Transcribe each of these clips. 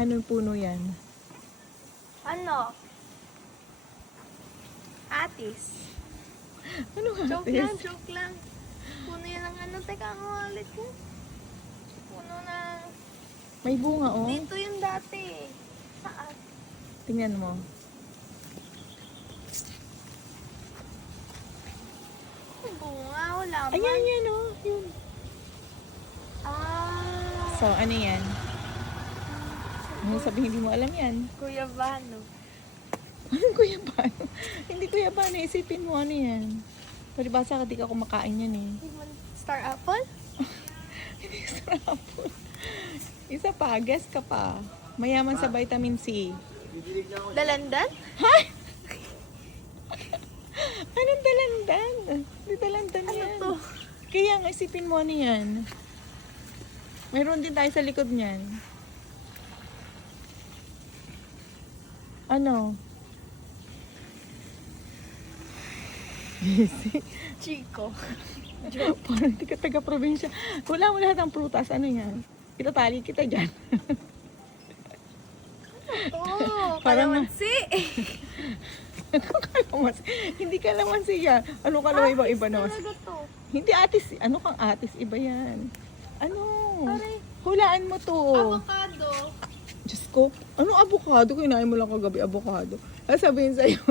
Anong puno yan? Ano? Atis. Anong Joke atis? lang, joke lang. Puno yan ng ano. Teka, ang wallet ko. Puno ng... May bunga, oh. Dito yung dati. Saan? Tingnan mo. Ang bunga, wala man. Ayan, yan, oh. Yun. Ah. So, ano yan? Ano sabihin, hindi mo alam yan? Kuya Vano. Anong kuyabano? Hindi kuyabano, isipin mo ano yan. Palibasa ka, di ka kumakain yan eh. Star apple? Hindi sarap. Isa pa, guess ka pa. Mayaman sa vitamin C. Dalandan? Anong dalandan? Hindi dalandan Ano yan. to? Kaya nga, isipin mo ano yan. Mayroon din tayo sa likod niyan. Ano? Chico. Parang di ka taga-probinsya. Wala mo lahat ng prutas. Ano yan? Itatali kita dyan. Oh, Parang- kalamansi. Kalamansi. Hindi kalamansi yan. Ano ka naman ibang iba naman? Talaga to. Hindi atis. Ano kang atis? Iba yan. Ano? Aray. Hulaan mo to. Avocado. Diyos ko. Anong avocado? Kinain mo lang kagabi avocado. Sabihin sa'yo,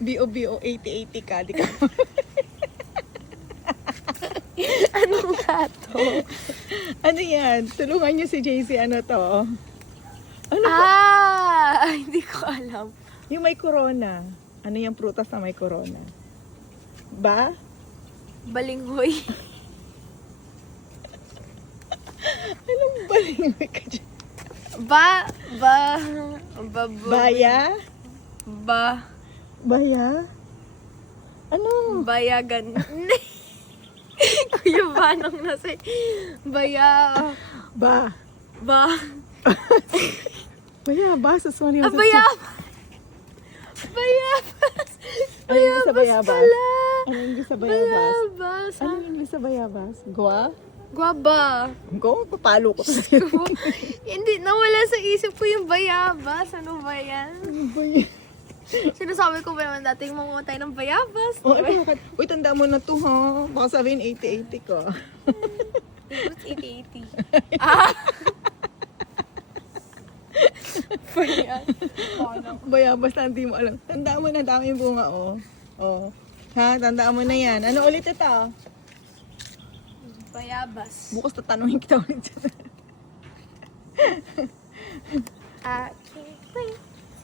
B.O.B.O. 80-80 ka. Di ka. Anong gato? Ano yan? Tulungan niyo si JC. Ano to? Ano ba? Hindi ko alam. Yung may corona. Ano yung prutas na may corona? Ba? Balinghoy. Anong balingoy ka dyan? Baya. Baya? Ano? Bayagan. Kuya Banong nasa. Baya. Ba? Ba. Bayabas. Suswani ako sa Bayabas. Bayabas. Ano yung sa bayabas? Pala. Ano yung sa bayabas? Bayabas. Ano yung sa bayabas? Gwa? Guaba. Go, papalo ko sa'yo. Hindi, nawala sa isip ko yung bayabas. Ano ba yan? Ano ba yan? Sinasabi ko ba naman dating mamatay ng bayabas? Oh, ano bakit? Uy, tanda mo na to ha. Baka sabihin 80-80 ka. What's 80-80? Ah! Bayan. Bayabas na hindi mo alam. Tandaan mo na dami yung bunga, oh. Oh. Ha, tandaan mo na yan. Ano ulit ito? Bayabas. Bukas tatanungin kita ulit.